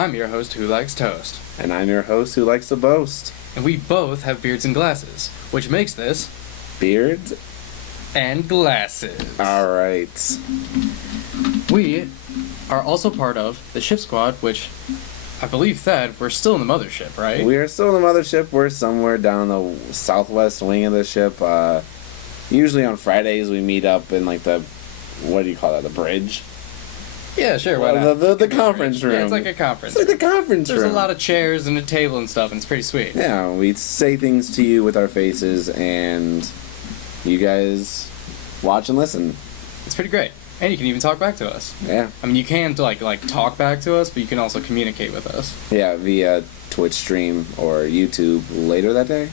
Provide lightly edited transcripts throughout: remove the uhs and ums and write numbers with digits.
I'm your host who likes toast. And I'm your host who likes to boast. And we both have beards and glasses, which makes this Beards and Glasses. Alright. We are also part of the Ship Squad, which I believe, Thad, we're still in the mothership, right? We are still in the mothership. We're somewhere down the southwest wing of the ship. Usually on Fridays we meet up in like the, what do you call that, the bridge? Yeah, sure, why not? The conference room. Yeah, it's like a conference. It's like the conference room. There's a lot of chairs and a table and stuff, and it's pretty sweet. Yeah, we say things to you with our faces, and you guys watch and listen. It's pretty great. And you can even talk back to us. Yeah. I mean, you can like talk back to us, but you can also communicate with us. Yeah, via Twitch stream or YouTube later that day.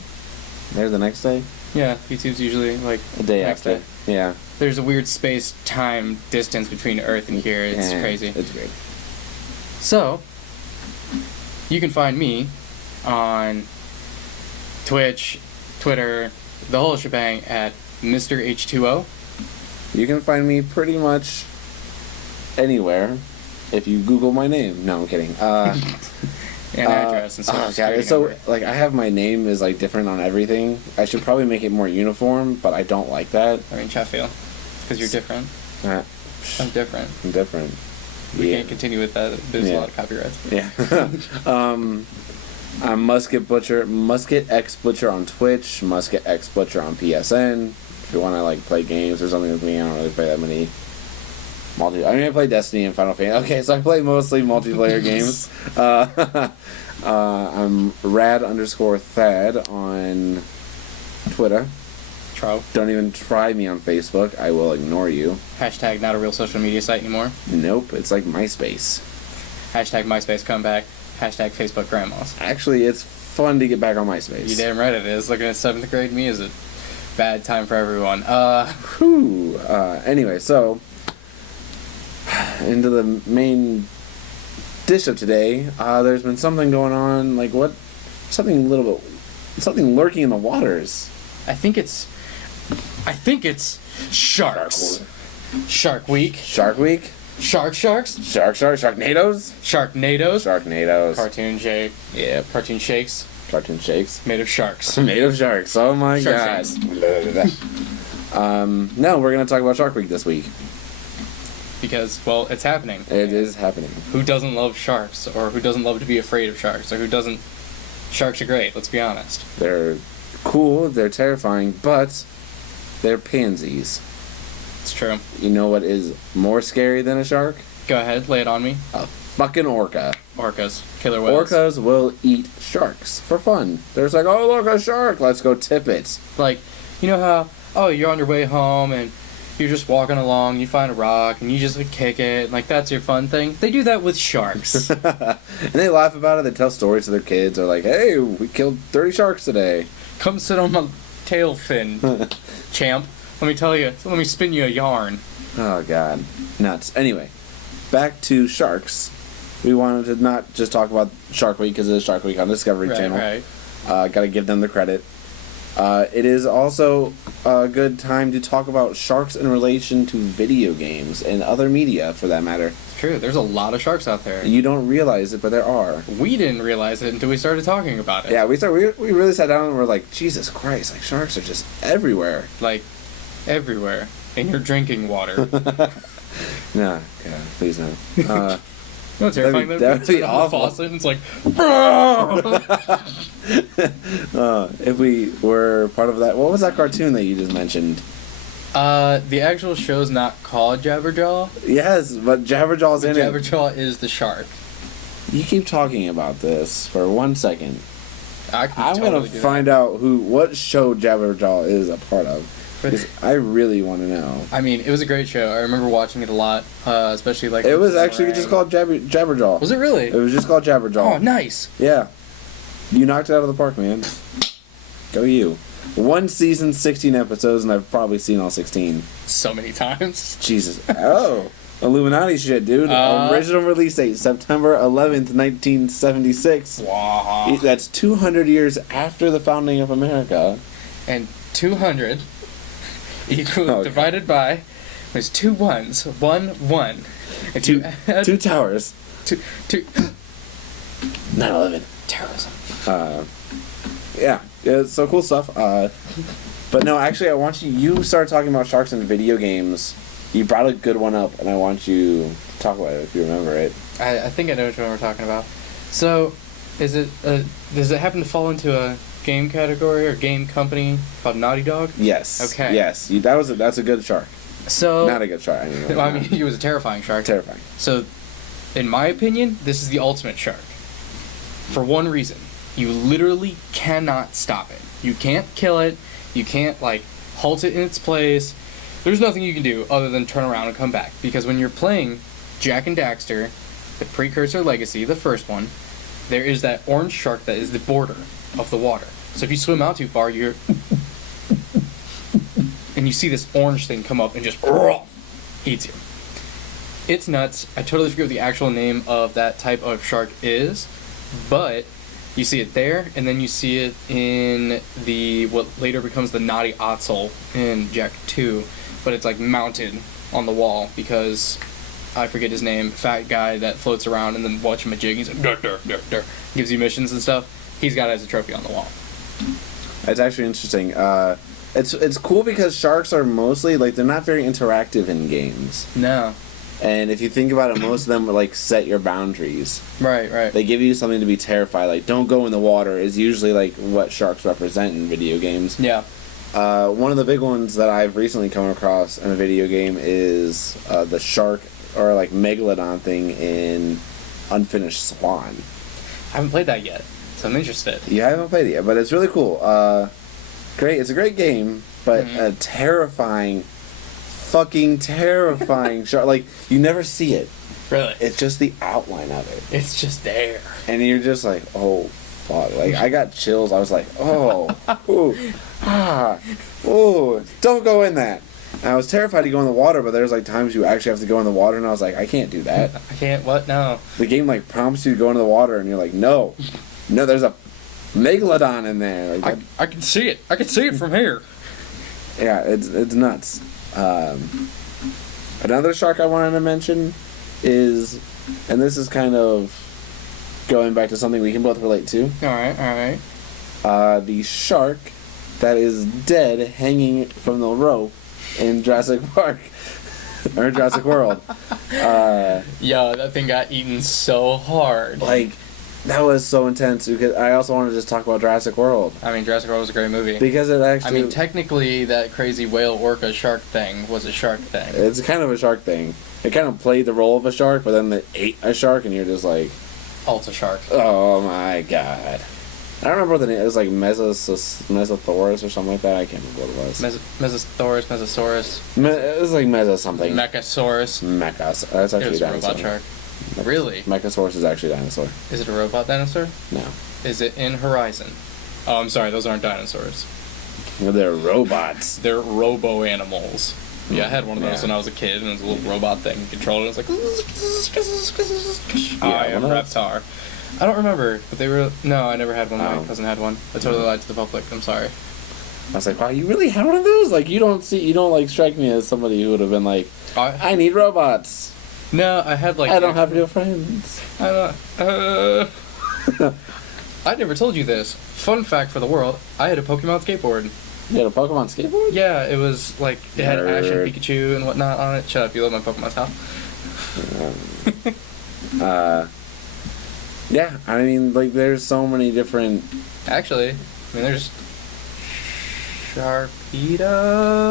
Later the next day. Yeah, YouTube's usually like A day next after. day. Yeah. There's a weird space-time distance between Earth and here. It's crazy. It's weird. So, you can find me on Twitch, Twitter, the whole shebang at Mr. H2O. You can find me pretty much anywhere if you Google my name. No, I'm kidding. And address and social God, security it's so number. like I have my name is like different on everything. I should probably make it more uniform, but I don't like that. I mean, Sheffield. Because you're different. Uh, I'm different. I'm different. We Yeah. can't continue with that. There's a lot of copyrights. Yeah. I'm Musket X Butcher on Twitch, Musket X Butcher on PSN. If you want to like play games or something with me, I don't really play that many. I play Destiny and Final Fantasy. Okay, so I play mostly multiplayer games. I'm rad_Thad on Twitter. Trow. Don't even try me on Facebook. I will ignore you. Hashtag not a real social media site anymore. Nope, it's like MySpace. Hashtag MySpace comeback. Hashtag Facebook grandmas. Actually, it's fun to get back on MySpace. You damn right it is. Looking at 7th grade me is a bad time for everyone. Whew. Anyway, so into the main dish of today. There's been something going on. Like what? Something lurking in the waters. I think it's sharks. Shark Week. Shark Week. Sharks. Sharknadoes. Sharknadoes. Cartoon shakes. Cartoon shakes. Made of sharks. Made of sharks. Oh my Shark god. shakes. No, we're gonna talk about Shark Week this week. Because, well, it's happening. It is happening. Who doesn't love sharks? Or who doesn't love to be afraid of sharks? Or who doesn't... Sharks are great, let's be honest. They're cool, they're terrifying, but they're pansies. It's true. You know what is more scary than a shark? Go ahead, lay it on me. A fucking orca. Orcas. Killer whales. Orcas will eat sharks for fun. They're just like, oh, look, a shark, let's go tip it. Like, you know how, you're on your way home and you're just walking along, you find a rock, and you just like, kick it, and, like, that's your fun thing? They do that with sharks. And they laugh about it, they tell stories to their kids, they're like, hey, we killed 30 sharks today. Come sit on my tail fin, champ. Let me spin you a yarn. Oh, God. Nuts. Anyway, back to sharks. We wanted to not just talk about Shark Week because it is Shark Week on Discovery Channel. Right. Gotta give them the credit. It is also a good time to talk about sharks in relation to video games and other media, for that matter. It's true, there's a lot of sharks out there. You don't realize it, but there are. We didn't realize it until we started talking about it. Yeah, we really sat down and we're like, Jesus Christ, like sharks are just everywhere. Like, everywhere. In your drinking water. No, God, please no. You know what's terrifying? That'd be awful. Faucet and it's like, If we were part of that, what was that cartoon that you just mentioned? the actual show's not called Jabberjaw. Yes, but Jabberjaw's in it. Jabberjaw is the shark. You keep talking about this for 1 second. I'm gonna find out what show Jabberjaw is a part of. Because I really want to know. I mean, it was a great show. I remember watching it a lot, especially like... It was actually just called Jabberjaw. Was it really? It was just called Jabberjaw. Oh, nice. Yeah. You knocked it out of the park, man. Go you. 1 season, 16 episodes, and I've probably seen all 16. So many times. Jesus. Oh. Illuminati shit, dude. Original release date, September 11th, 1976. Wow. That's 200 years after the founding of America. And 200 divided by... There's 2 ones. 1, 1. And Two towers. Two... 9/11. Terrorism. Yeah, so cool stuff. But no, actually, I want you started talking about sharks in video games. You brought a good one up, and I want you to talk about it if you remember it. I think I know which one we're talking about. So, does it happen to fall into a game category or game company called Naughty Dog? Yes. Okay. Yes. That's a good shark. So, Not a good shark. I mean, he was a terrifying shark. Terrifying. So, in my opinion, this is the ultimate shark. For one reason. You literally cannot stop it. You can't kill it. You can't, like, halt it in its place. There's nothing you can do other than turn around and come back. Because when you're playing Jak and Daxter, the Precursor Legacy, the first one, there is that orange shark that is the border of the water. So if you swim out too far, you're... and you see this orange thing come up and just eats you. It's nuts. I totally forget what the actual name of that type of shark is, but you see it there, and then you see it in what later becomes the Naughty Ottsel in Jak 2, but it's like mounted on the wall because I forget his name, fat guy that floats around and then watch him a jig. He's like, dur, dur, dur, dur, gives you missions and stuff. He's got it as a trophy on the wall. It's actually interesting. It's cool because sharks are mostly like they're not very interactive in games. No. And if you think about it, most of them like set your boundaries. Right. They give you something to be terrified. Like don't go in the water is usually like what sharks represent in video games. Yeah. One of the big ones that I've recently come across in a video game is the shark or like megalodon thing in Unfinished Swan. I haven't played that yet, so I'm interested. You haven't played it yet, but it's really cool. Great, it's a great game, but a fucking terrifying shark. Like you never see it. Really? It's just the outline of it, It's just there. and you're just like, oh fuck! Like I got chills. I was like, oh, don't go in that. And I was terrified to go in the water, but there's like times you actually have to go in the water, and I was like, I can't do that. I can't. What? No. The game like prompts you to go into the water, and you're like, no, there's a megalodon in there. Like, I can see it. I can see it from here. yeah, it's nuts. Another shark I wanted to mention is, and this is kind of going back to something we can both relate to. All right. The shark that is dead hanging from the rope in Jurassic Park or Jurassic World. Yo, that thing got eaten so hard. Like that was so intense because I also wanted to just talk about Jurassic World I mean, Jurassic World was a great movie. because it actually. I mean, technically, that crazy whale orca shark thing was a shark thing. It's kind of a shark thing. It kind of played the role of a shark, but then it ate a shark, and you're just like, Ultra shark. oh my god. I don't remember what the name. It was like Mesothosaurus or something like that. I can't remember what it was. Mesosaurus. It was like Meso something. Mechasaurus. Mechas. That's It actually was a a dinosaur. robot shark. Really? Mechasaurus is actually a dinosaur. Is it a robot dinosaur? No. Is it in Horizon? Oh, I'm sorry, those aren't dinosaurs. Well, they're robots. They're robo animals. Yeah, I had one of those Yeah. when I was a kid, and it was a little robot thing. You controlled it, it was like... I am one of those. Reptar. I don't remember, but they were... No, I never had one. My Oh. cousin had one. I totally lied to the public. I'm sorry. I was like, wow, you really had one of those? Like, you don't like strike me as somebody who would have been like, I need robots. No, I had like... I don't have real friends. I never told you this. Fun fact for the world, I had a Pokemon skateboard. You had a Pokemon skateboard? Yeah, it was like... It had Ash and Nerd. Pikachu and whatnot on it. Shut up, you love my Pokemon style. Yeah, I mean, like, there's so many different... Actually, I mean, there's... Sharpedo?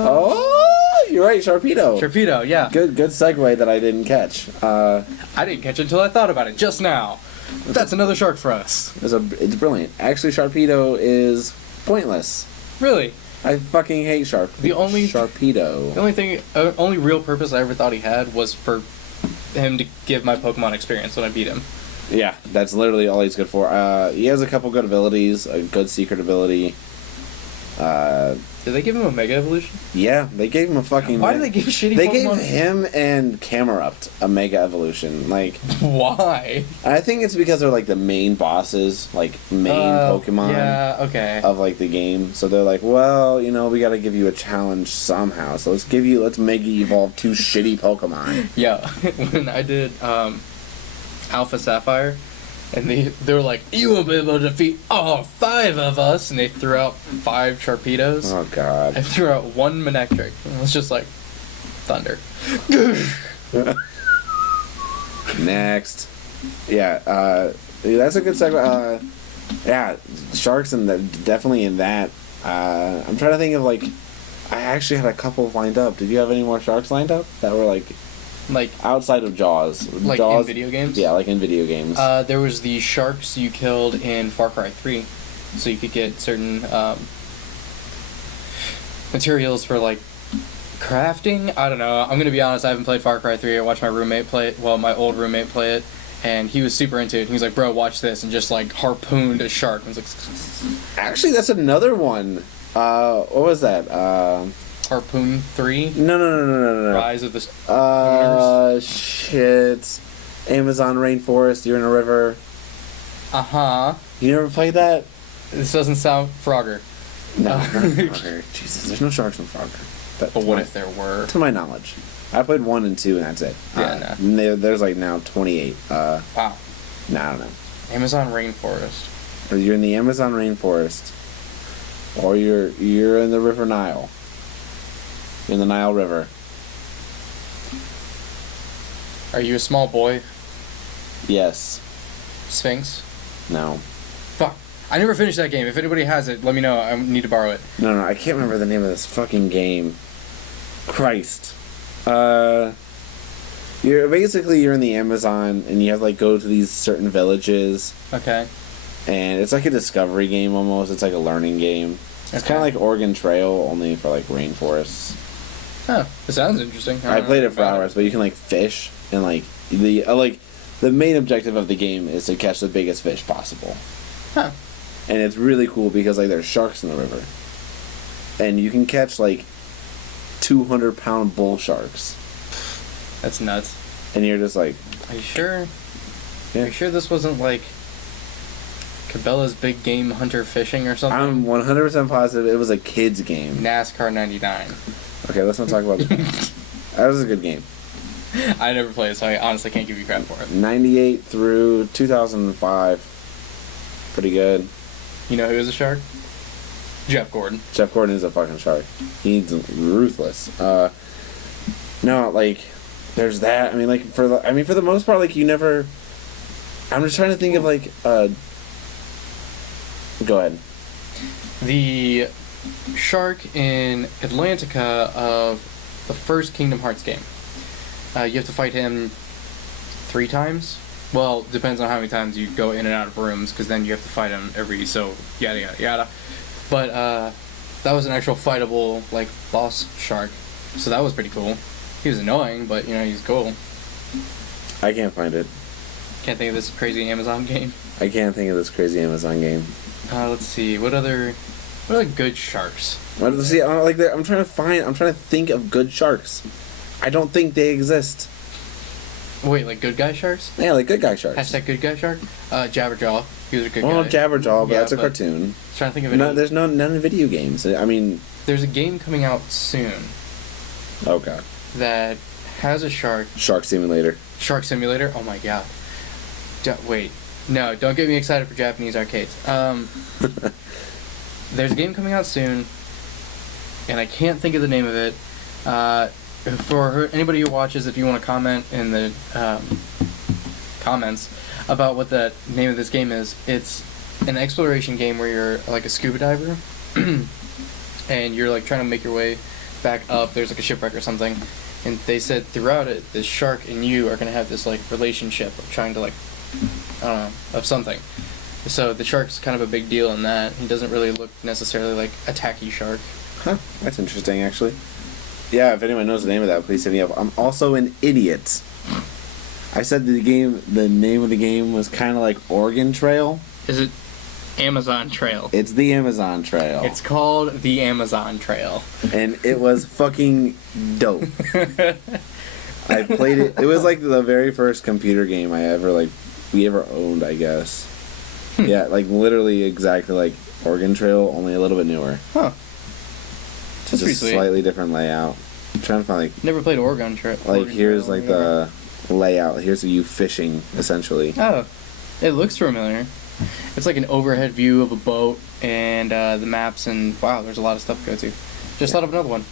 Oh, you're right, Sharpedo. Sharpedo, yeah. Good segue that I didn't catch. I didn't catch it until I thought about it just now. That's another shark for us. It's brilliant. Actually, Sharpedo is pointless. Really? I fucking hate Sharpedo. The only real purpose I ever thought he had was for him to give my Pokemon experience when I beat him. Yeah, that's literally all he's good for. He has a couple good abilities, a good secret ability. Did they give him a Mega Evolution? Yeah, they gave him a fucking... Why did they give shitty They Pokemon? gave him and Camerupt a Mega Evolution. Like, Why? I think it's because they're like the main bosses, like main Pokemon Yeah, okay. of like the game. So they're like, well, you know, we got to give you a challenge somehow. So let's Mega Evolve 2 shitty Pokemon. Yeah, when I did Alpha Sapphire, And they were like, you will be able to defeat all 5 of us. And they threw out 5 Sharpedos. Oh God. I threw out 1 Manectric. And it was just like, thunder. Next. Yeah, that's a good segue. Yeah, sharks and definitely in that. I'm trying to think of like, I actually had a couple lined up. Did you have any more sharks lined up that were like outside of Jaws? Like Jaws, in video games? Yeah, like in video games. There was the sharks you killed in Far Cry 3. So you could get certain materials for like crafting. I don't know. I'm gonna be honest. I haven't played Far Cry 3. I watched my roommate play it. Well, my old roommate play it, and he was super into it. He was like, "Bro, watch this," and just like harpooned a shark. I was like, Actually, that's another one. What was that? Harpoon 3. No. Rise of the. Shit. Amazon rainforest. You're in a river. You never played that? This doesn't sound Frogger. No, not Frogger. Jesus, there's no sharks in Frogger. But what if there were? To my knowledge, I played 1 and 2, and that's it. Yeah, There's like now 28. Wow. No, I don't know. Amazon rainforest. Or you're in the Amazon rainforest, or you're in the River Nile. You're in the Nile River. Are you a small boy? Yes. Sphinx? No. Fuck. I never finished that game. If anybody has it, let me know. I need to borrow it. No, I can't remember the name of this fucking game. Christ. You're in the Amazon, and you have to like go to these certain villages, Okay. and it's like a discovery game almost. It's like a learning game. It's kind of like Oregon Trail, only for like rainforests. Huh. It sounds interesting. I played it for hours, but you can like fish, and like the main objective of the game is to catch the biggest fish possible. Huh. And it's really cool because like there's sharks in the river, and you can catch like 200-pound bull sharks. That's nuts. And you're just like, Are you sure? Yeah. Are you sure this wasn't like Cabela's Big Game Hunter Fishing or something? I'm 100% positive it was a kid's game. NASCAR 99. Okay, let's not talk about that. That was a good game. I never played it, so I honestly can't give you credit for it. 98 through 2005. Pretty good. You know who is a shark? Jeff Gordon. Jeff Gordon is a fucking shark. He's ruthless. No, like, there's that. I mean, like, for the most part, like, you never. I'm just trying to think of like. Go ahead. The shark in Atlantica of the first Kingdom Hearts game. You have to fight him 3 times. Well, depends on how many times you go in and out of rooms, because then you have to fight him every so yada yada yada. But that was an actual fightable like boss shark, so that was pretty cool. He was annoying, but he's cool. I can't find it. Can't think of this crazy Amazon game. I can't think of this crazy Amazon game. Let's see. What are good sharks? See, I'm trying to think of good sharks. I don't think they exist. Wait, like good guy sharks? Yeah, like good guy sharks. Hashtag good guy shark? Jabberjaw. He was a good guy. Well, Jabberjaw, but Yeah, that's a but- cartoon. Trying to think of any. There's none in video games. I mean, There's a game coming out soon okay. that has a shark. Shark Simulator. Shark Simulator? Oh my god. Wait. No, don't get me excited for Japanese arcades. There's a game coming out soon, and I can't think of the name of it. For anybody who watches, if you want to comment in the comments about what the name of this game is, it's an exploration game where you're like a scuba diver, and you're like trying to make your way back up. There's like a shipwreck or something, and they said throughout it, this shark and you are gonna have this like relationship of trying to like, I don't know, of something. So the shark's kind of a big deal in that. He doesn't really look necessarily like a tacky shark. Huh. That's interesting, actually. Yeah, if anyone knows the name of that, please hit me up. I'm also an idiot. I said the name of the game was kind of like Oregon Trail. Is it Amazon Trail? It's the Amazon Trail. It's called the Amazon Trail. And it was fucking dope. I played it. It was like the very first computer game we ever owned, I guess. Yeah, like literally exactly like Oregon Trail, only a little bit newer. Huh. Just a slightly different layout. I'm trying to find like Never played Oregon Trail. here's like the layout. Here's you fishing essentially. Oh. It looks familiar. It's like an overhead view of a boat and the maps, and wow, there's a lot of stuff to go to. Just thought of another one.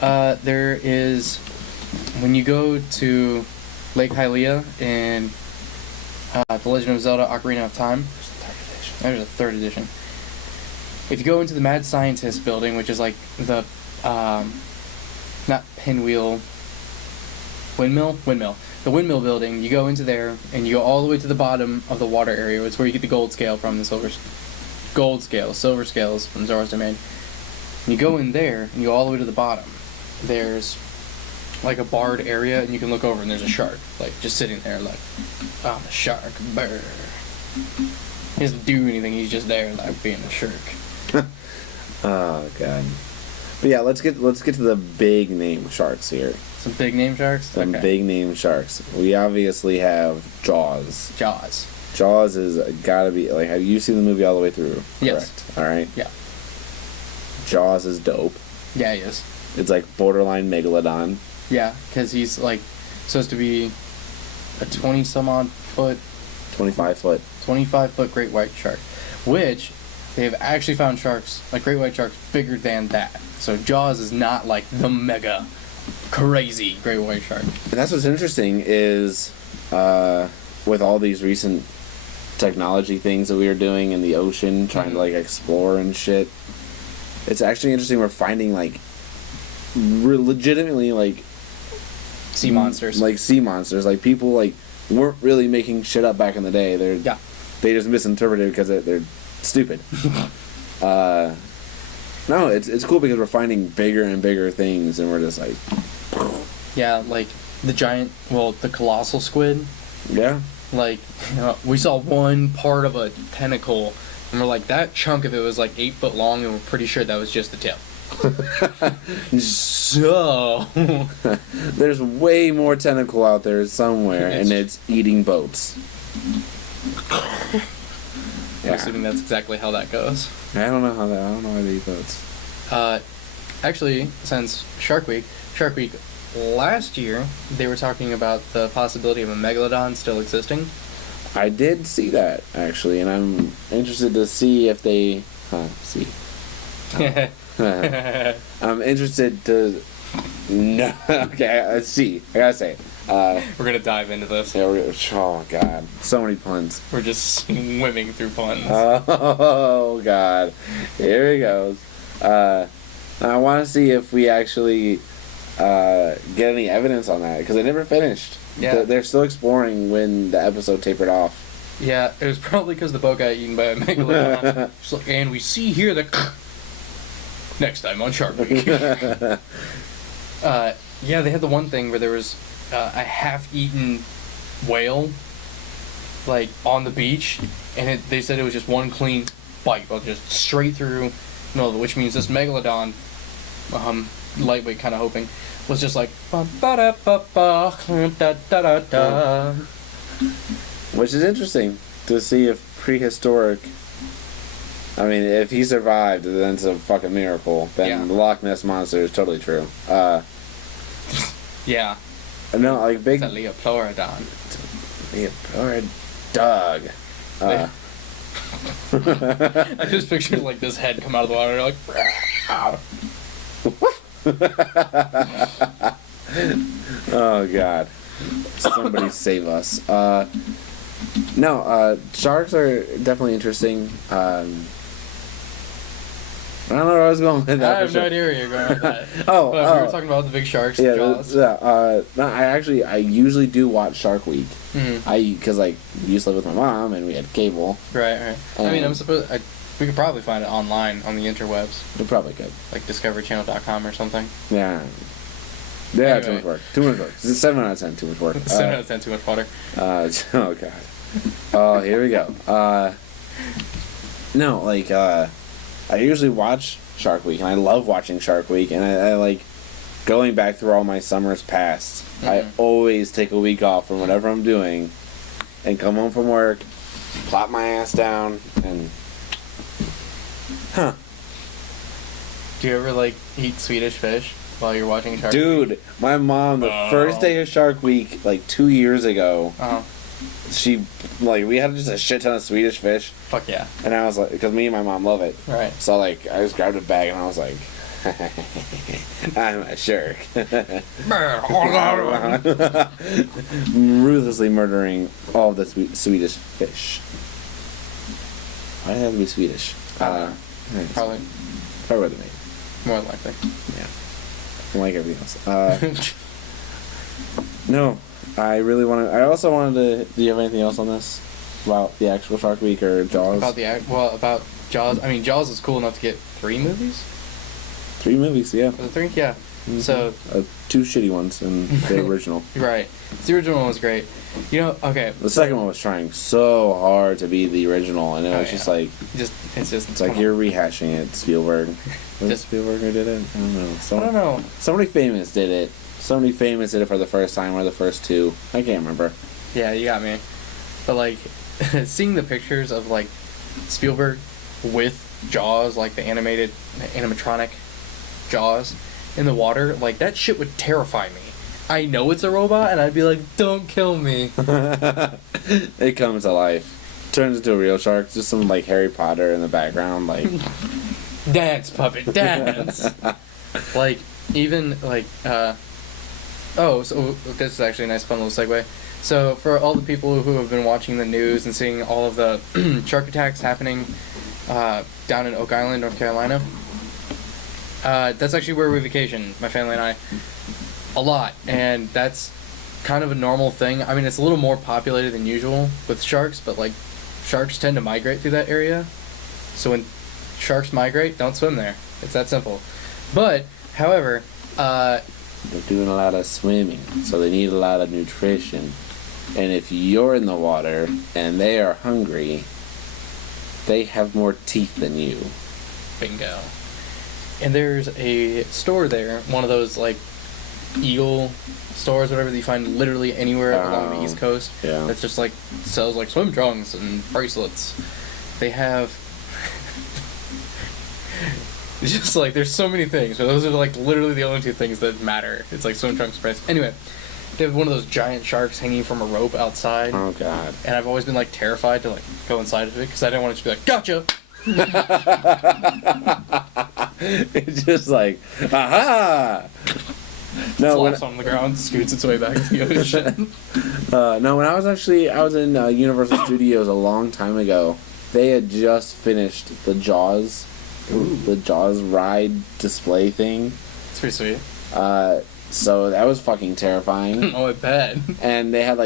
There is, when you go to Lake Hylia in The Legend of Zelda Ocarina of Time, there's a third edition. If you go into the Mad Scientist building, which is like the, not pinwheel, windmill? Windmill. The windmill building, you go into there, and you go all the way to the bottom of the water area. It's where you get the gold scale from, the silver scales from Zora's Domain. And you go in there, and you go all the way to the bottom. There's like a barred area, and you can look over, and there's a shark, like, just sitting there, like, I'm a shark, brr. He doesn't do anything, he's just there, like, being a shark. Oh, God. But yeah, let's get to the big name sharks here. Some big name sharks? Some big name sharks. We obviously have Jaws. Jaws is gotta be, like, have you seen the movie all the way through? Yes. Correct. Alright? Yeah. Jaws is dope. Yeah, he is. It's like borderline Megalodon. Yeah, because he's, like, supposed to be a 20-some-odd foot... 25 foot. 25-foot great white shark. Which, they have actually found sharks, like great white sharks, bigger than that. So Jaws is not, like, the mega, crazy great white shark. And that's what's interesting is, with all these recent technology things that we are doing in the ocean, trying to, like, explore and shit, it's actually interesting we're finding, like, legitimately, like, Sea monsters. Like, sea monsters. Like, people, like, weren't really making shit up back in the day. They just misinterpreted because they're stupid. No, it's cool because we're finding bigger and bigger things, and we're just like... Yeah, like, the colossal squid. Yeah. Like, we saw one part of a tentacle, and we're like, that chunk of it was like 8 foot long, and we're pretty sure that was just the tail. So... There's way more tentacle out there somewhere, and it's eating boats. I'm assuming that's exactly how that goes. I don't know how they eat boats. Actually, since Shark Week last year, they were talking about the possibility of a megalodon still existing. I did see that, actually, and I'm interested to see if they... I'm interested to... No, okay, let's see. I gotta say. We're gonna dive into this. Yeah, oh my god. So many puns. We're just swimming through puns. Oh god. Here he goes. I want to see if we actually get any evidence on that, because they never finished. Yeah. They're still exploring when the episode tapered off. Yeah, it was probably because the boat got eaten by a megalodon. Just like, and we see here that... Next time on Shark Week. Yeah, they had the one thing where there was a half-eaten whale, like, on the beach, and they said it was just one clean bite, but just straight through, which means this megalodon, lightweight kind of hoping, was just like, ba-da-ba-ba, da-da-da-da. Which is interesting to see if prehistoric... I mean, if he survived, then it's a fucking miracle. Then the Loch Ness Monster is totally true. Yeah. No, like big... It's a Leoplorodon. Dog. I just pictured, like, this head come out of the water, like... Oh, God. Somebody save us. No, sharks are definitely interesting. I don't know where I was going with that. I have no idea where you're going with that. We were talking about the big sharks. Yeah, Jaws. no, I usually do watch Shark Week. Mm-hmm. Because I used to live with my mom and we had cable. Right. I mean, we could probably find it online on the interwebs. We probably could. Like DiscoveryChannel.com or something. Yeah. Yeah, Anyway. too much work. Too much work. 7 out of 10, too much work. 7 out of 10, too much water. Oh, God. Oh, here we go. No, like, I usually watch Shark Week, and I love watching Shark Week, and I like going back through all my summers past. Mm-hmm. I always take a week off from whatever I'm doing and come home from work, plop my ass down, and... Do you ever, like, eat Swedish fish while you're watching Shark Week? Dude, my mom, the first day of Shark Week, like 2 years ago, we had just a shit ton of Swedish fish, Fuck yeah. and I was like, because me and my mom love it. Right. So like, I just grabbed a bag and I was like, I'm a shark. Ruthlessly murdering all of the Swedish fish. Why did it have to be Swedish? Probably Probably what they made. more than likely. Yeah. Like everything else. No, I really wanted. I also wanted to. Do you have anything else on this about the actual Shark Week or Jaws? About Jaws. I mean, Jaws is cool enough to get 3 movies. 3 movies, yeah. Was it 3? Yeah. Mm-hmm. So 2 shitty ones and the original. right. The original one was great. You know, okay. The second one was trying so hard to be the original, and it was just like It's like you're rehashing it, Spielberg. Was it Just- Spielberg who did it? I don't know. I don't know. Somebody famous did it. Somebody famous did it for the first time or the first 2. I can't remember. Yeah, you got me. But like, seeing the pictures of like Spielberg with Jaws, like the animatronic Jaws in the water, like that shit would terrify me. I know it's a robot, and I'd be like, "Don't kill me." It comes to life. Turns into a real shark. Just some like Harry Potter in the background, like Dance, puppet, dance. Like even like oh, so this is actually a nice fun little segue. So for all the people who have been watching the news and seeing all of the shark attacks happening down in Oak Island, North Carolina, that's actually where we vacation, my family and I, a lot, and that's kind of a normal thing. I mean, it's a little more populated than usual with sharks, but like sharks tend to migrate through that area. So when sharks migrate, don't swim there. It's that simple. But however, they're doing a lot of swimming, so they need a lot of nutrition. And if you're in the water and they are hungry, they have more teeth than you. bingo. And there's a store there, one of those like Eagle stores, whatever that you find literally anywhere along the East Coast. Yeah. That's just like sells like swim trunks and bracelets. They have it's just like there's so many things, but those are like literally the only 2 things that matter. It's like swim trunks, bracelets. Anyway, they have one of those giant sharks hanging from a rope outside. Oh god. And I've always been like terrified to like go inside of it because I didn't want it to be like, "Gotcha." It's just like, aha! No, Flops on the ground, scoots its way back to the ocean. no, when I was in Universal Studios a long time ago. They had just finished the Jaws ride display thing. It's pretty sweet. So that was fucking terrifying. Oh, I bet. And they had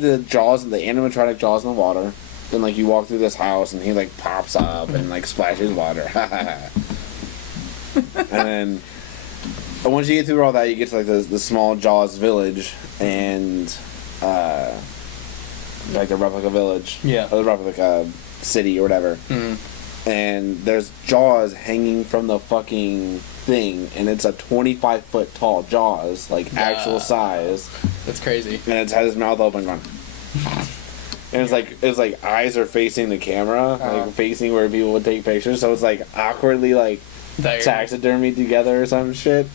the Jaws, the animatronic Jaws in the water. Then like you walk through this house and he like pops up and like splashes water. And then once you get through all that, you get to like the small Jaws village and like the replica village. Yeah. Or the replica city or whatever. Mm. And there's Jaws hanging from the fucking thing, and it's a 25-foot tall Jaws, like actual size. That's crazy. And it has his mouth open, going. And it's like eyes are facing the camera, like facing where people would take pictures. So it's like awkwardly like taxidermy together or some shit.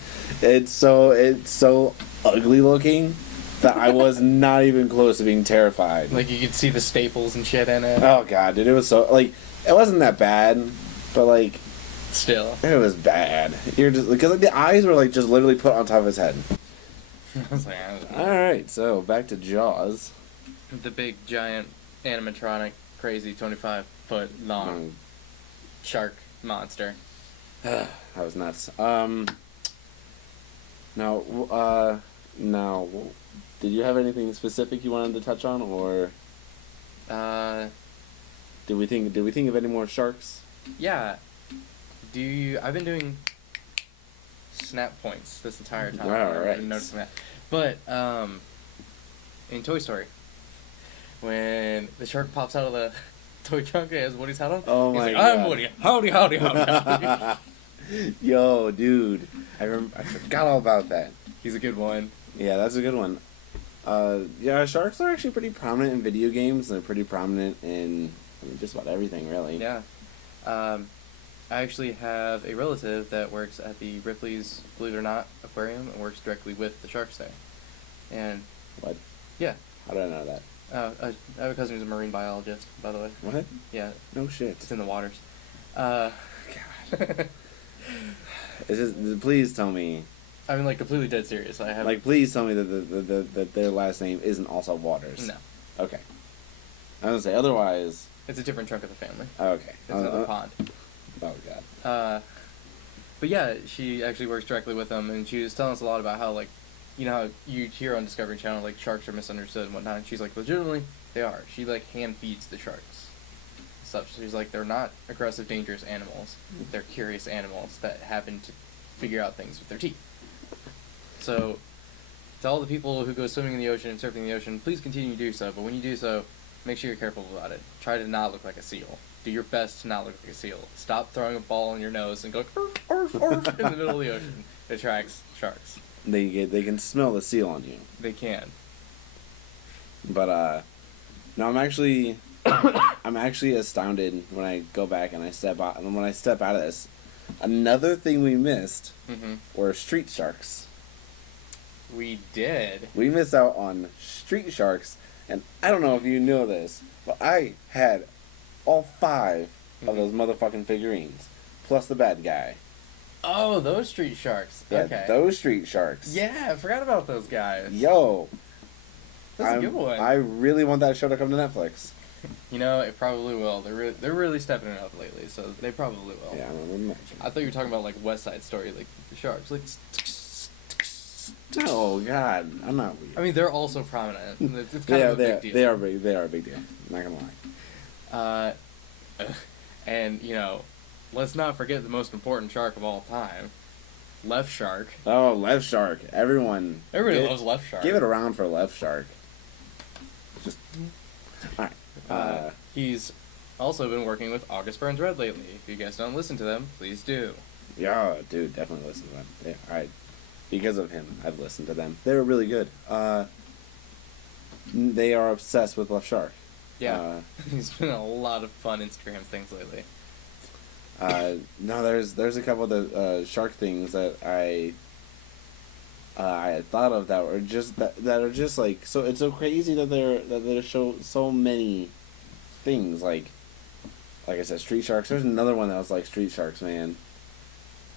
It's so ugly looking that I was not even close to being terrified. Like you could see the staples and shit in it. Oh god, dude, it was so like it wasn't that bad, but like Still. it was bad. You're just because like the eyes were like just literally put on top of his head. I was like, All right, so back to Jaws. the big giant animatronic, crazy 25-foot long shark monster. That was nuts. Now, did you have anything specific you wanted to touch on, or did we think of any more sharks? Yeah. I've been doing snap points this entire time. All right. I've been noticing that. But in Toy Story, when the shark pops out of the toy trunk and has Woody's hat on, Oh he's my like, god! "I'm Woody. Howdy, howdy, howdy, howdy." Yo, dude, I forgot all about that. He's a good one. Yeah, that's a good one. Yeah, sharks are actually pretty prominent in video games. They're pretty prominent in just about everything, really. Yeah. I actually have a relative that works at the Ripley's, believe it or not, aquarium and works directly with the sharks there. And What? yeah, How did I know that? I have a cousin who's a marine biologist, by the way. What? Yeah, No shit. it's in the waters. God. It's just, please tell me, I mean, like, completely dead serious. I have... like, please tell me that that their last name isn't also Waters. No. Okay. I was gonna say, otherwise... It's a different chunk of the family. Okay. It's another pond. Oh, God. But yeah, she actually works directly with them, and she was telling us a lot about how, like, you know how you hear on Discovery Channel, like, sharks are misunderstood and whatnot, and she's like, legitimately, they are. She, like, hand feeds the sharks. Such. She's like, they're not aggressive, dangerous animals. They're curious animals that happen to figure out things with their teeth. So, to all the people who go swimming in the ocean and surfing in the ocean, please continue to do so, but when you do so, make sure you're careful about it. Try to not look like a seal. Do your best to not look like a seal. Stop throwing a ball in your nose and go arf, arf, arf, in the middle of the ocean. It attracts sharks. They can smell the seal on you. They can. But, no, I'm actually astounded when I go back and when I step out of this. Another thing we missed Mm-hmm. were street sharks. We did. We missed out on street sharks, and I don't know if you know this, but I had all 5 of those motherfucking figurines, plus the bad guy. Oh, those street sharks. Yeah, Okay. those street sharks. Yeah, I forgot about those guys. Yo, That's a good one. I really want that show to come to Netflix. You know, it probably will. They're really stepping it up lately, so they probably will. Yeah, I'm imagining. I thought you were talking about like West Side Story, like the sharks. Like, Oh God, I'm not weird. I mean, they're also prominent. It's kind of a big deal. They are big. They are a big deal. I'm not gonna lie. And you know, let's not forget the most important shark of all time, Left Shark. Oh, Left Shark. Everybody Loves Left Shark. Give it a round for Left Shark. Just all right. He's also been working with August Burns Red lately. If you guys don't listen to them, please do. Yeah, dude, definitely listen to them. Yeah, because of him, I've listened to them. They were really good. They are obsessed with Left Shark. Yeah, he's been a lot of fun Instagram things lately. No, there's a couple of the shark things that I had thought of that were just that are just like so. It's so crazy that there show so many things like I said, street sharks. There's another one that was like street sharks, man.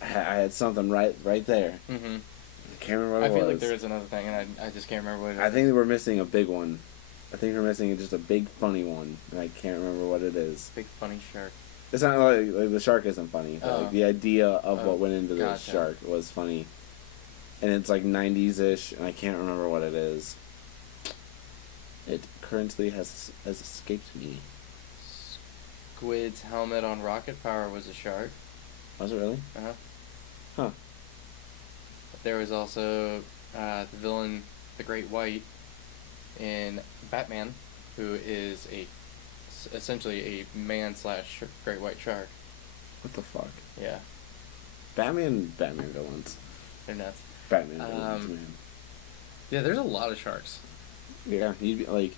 I had something right there. Mm-hmm. I can't remember what it was. I feel like there is another thing, and I just can't remember what it is. I think we're missing a big one. I think we're missing just a big funny one, and I can't remember what it is. Big funny shark. It's not like the shark isn't funny, but like the idea of what went into this gotcha. shark was funny. And it's like 90s-ish, and I can't remember what it is. It currently has escaped me. Squid's helmet on rocket power was a shark. Was it really? Uh-huh. Huh. There was also the villain, the Great White, in Batman, who is essentially a man/Great White Shark. What the fuck? Yeah, Batman villains. they're nuts. Batman villains, man. Yeah, there's a lot of sharks. Yeah, you'd be like,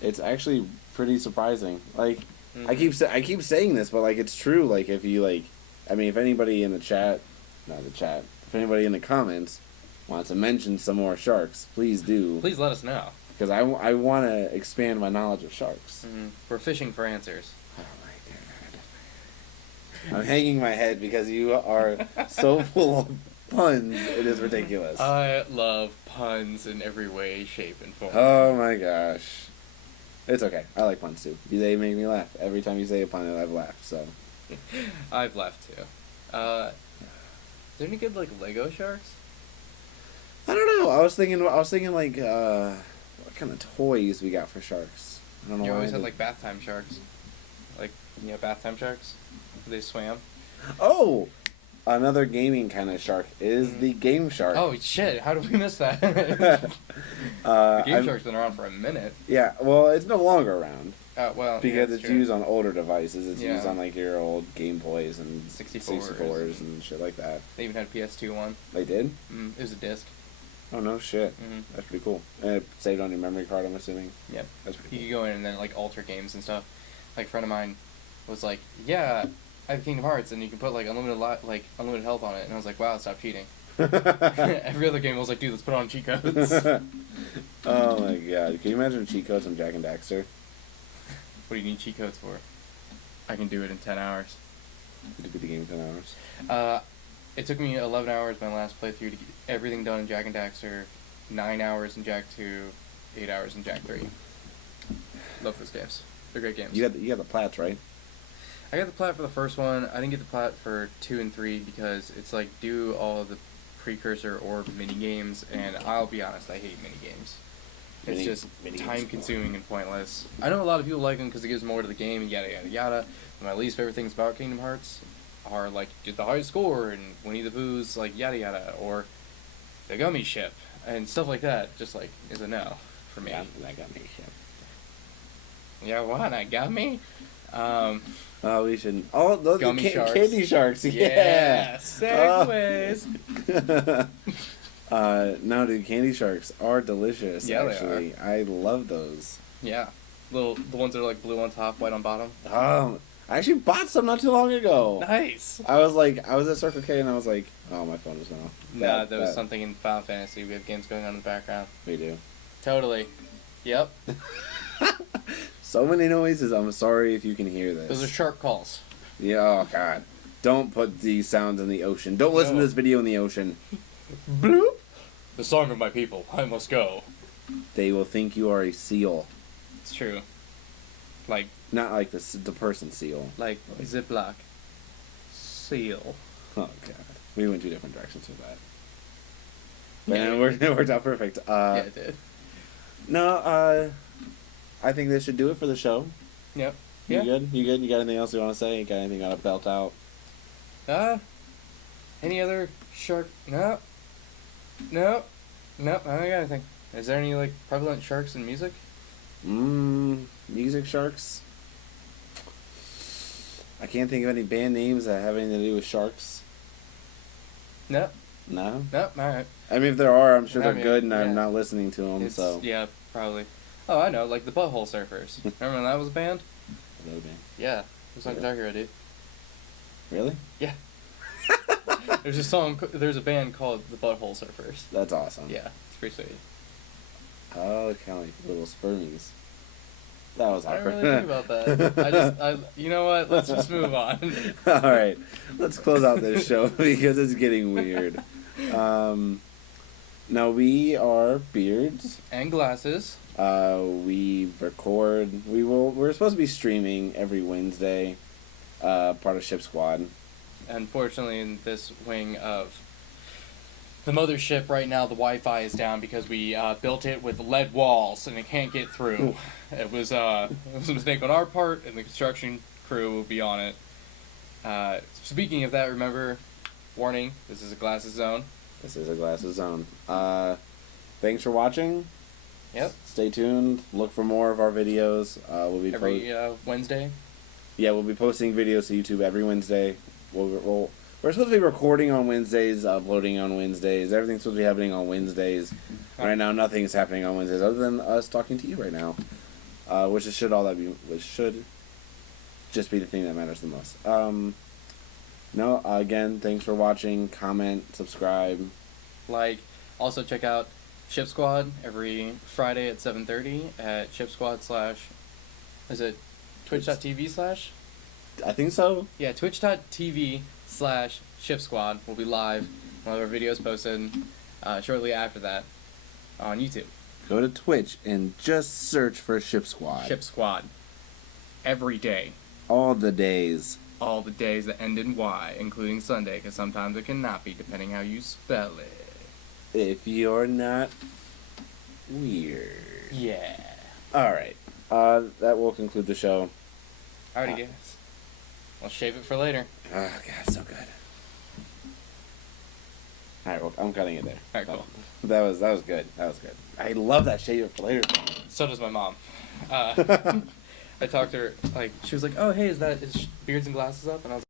it's actually pretty surprising. Like, Mhm. I keep saying this, but like it's true. Like if you like, I mean, if anybody in the chat, if anybody in the comments wants to mention some more sharks, please do. Please let us know. Because I want to expand my knowledge of sharks. Mm-hmm. We're fishing for answers. Oh my god! I'm hanging my head because you are so full of puns. It is ridiculous. I love puns in every way, shape, and form. Oh my gosh. It's okay. I like puns too. They make me laugh. Every time you say a pun, I've laughed, so. I've laughed too. Is there any good like Lego sharks? I don't know. I was thinking like, what kind of toys we got for sharks? I don't know. You why always I had did- like bath time sharks. Like, bath time sharks? They swam. Oh! Another gaming kind of shark is the game shark. Oh shit, how did we miss that? The game I'm- shark's been around for a minute. Yeah, well, it's no longer around. Well, Because yeah, it's true. used on older devices. It's Yeah. used on like your old Game Boys and 64s. 64s and shit like that. They even had a PS2 one. They did? It was a disc. Oh no shit. Mm-hmm. That's pretty cool. And it saved on your memory card, I'm assuming. Yep. That's pretty You cool. could go in and then like alter games and stuff. Like a friend of mine was like, "Yeah, I have Kingdom Hearts, and you can put like unlimited health on it." And I was like, "Wow, stop cheating." Every other game was like, "Dude, let's put on cheat codes." Oh my god. Can you imagine cheat codes on Jak and Daxter? What do you need cheat codes for? I can do it in 10 hours. To beat the game in 10 hours. It took me 11 hours my last playthrough to get everything done in Jak and Daxter, 9 hours in Jak 2, 8 hours in Jak 3. Love those games. They're great games. You got the plats, right? I got the plat for the first one. I didn't get the plat for 2 and 3 because it's like do all the precursor or mini games, and I'll be honest, I hate mini games. It's just time consuming and pointless. I know a lot of people like them because it gives more to the game and yada yada yada. But my least favorite things about Kingdom Hearts are like get the highest score and Winnie the Pooh's like yada yada, or the gummy ship and stuff like that. Just like is a no for me. Yeah, that got me. Yeah, what? I got me. Oh, we shouldn't. Oh, those Gummy sharks. Candy sharks. Yeah, Yeah. segues. No, dude, candy sharks are delicious. Yeah, actually, they I love those. Yeah, the ones that are like blue on top, white on bottom. I actually bought some not too long ago. Nice. I was at Circle K and I was like, oh, my phone is now. Nah, there was something in Final Fantasy. We have games going on in the background. We do. Totally. Yep. So many noises. I'm sorry if you can hear this. Those are shark calls. Yeah. Oh God. Don't put these sounds in the ocean. Don't listen to this video in the ocean. Bloop. The song of my people. I must go. They will think you are a seal, It's true. Like not like the person seal. Ziploc. Seal. Oh God. We went two different directions with that. Yeah, Man, it worked out perfect. Yeah, it did. No, I think this should do it for the show. Yep. You Yeah. good? You good? You got anything else you want to say? You got anything you got to belt out? Any other shark? No. No. Nope, I don't got anything. Is there any, like, prevalent sharks in music? Music sharks? I can't think of any band names that have anything to do with sharks. Nope. No? Nope, alright. I mean, if there are, I'm sure I they're mean, good and I'm yeah. not listening to them, It's, so. yeah, probably. Oh, I know, like the Butthole Surfers. Remember when that was a band? Another band. Yeah. It was on Guitar Hero, dude. Really? Yeah. There's a band called the Butthole Surfers. That's awesome. Yeah, it's pretty sweet. Oh, kind of like little spermies. That was I awkward. didn't really think about that. You know what? Let's just move on. Alright, let's close out this show because it's getting weird. Now we are Beards. And glasses. We record. We're supposed to be streaming every Wednesday. Part of Ship Squad. Unfortunately, in this wing of the mothership right now, the Wi-Fi is down because we built it with lead walls and it can't get through. It was a mistake on our part, and the construction crew will be on it. Speaking of that, remember, warning, this is a glasses zone. This is a Glasses Zone. Thanks for watching. Yep. Stay tuned. Look for more of our videos. We'll be Every Wednesday. we'll be posting videos to YouTube every Wednesday. We're supposed to be recording on Wednesdays, uploading on Wednesdays. Everything's supposed to be happening on Wednesdays. Right now, nothing's happening on Wednesdays other than us talking to you right now, which should just be the thing that matters the most. Again, thanks for watching. Comment, subscribe. Also check out Ship Squad every Friday at 7:30 at Ship Squad / is it twitch.tv/? I think so. Yeah, twitch.tv/Ship Squad will be live. One of our videos posted shortly after that on YouTube. Go to Twitch and just search for Ship Squad. Ship Squad. Every day. All the days. All the days that end in Y, including Sunday, because sometimes it cannot be, depending how you spell it. If you're not weird. Yeah. Alright. That will conclude the show. Alrighty, guys. I'll shave it for later. Oh, God, so good. Alright, well, I'm cutting it there. Alright, cool. That was good. That was good. I love that shave it for later thing. So does my mom. I talked to her, she was like, oh, hey, is Beards and Glasses up? And I was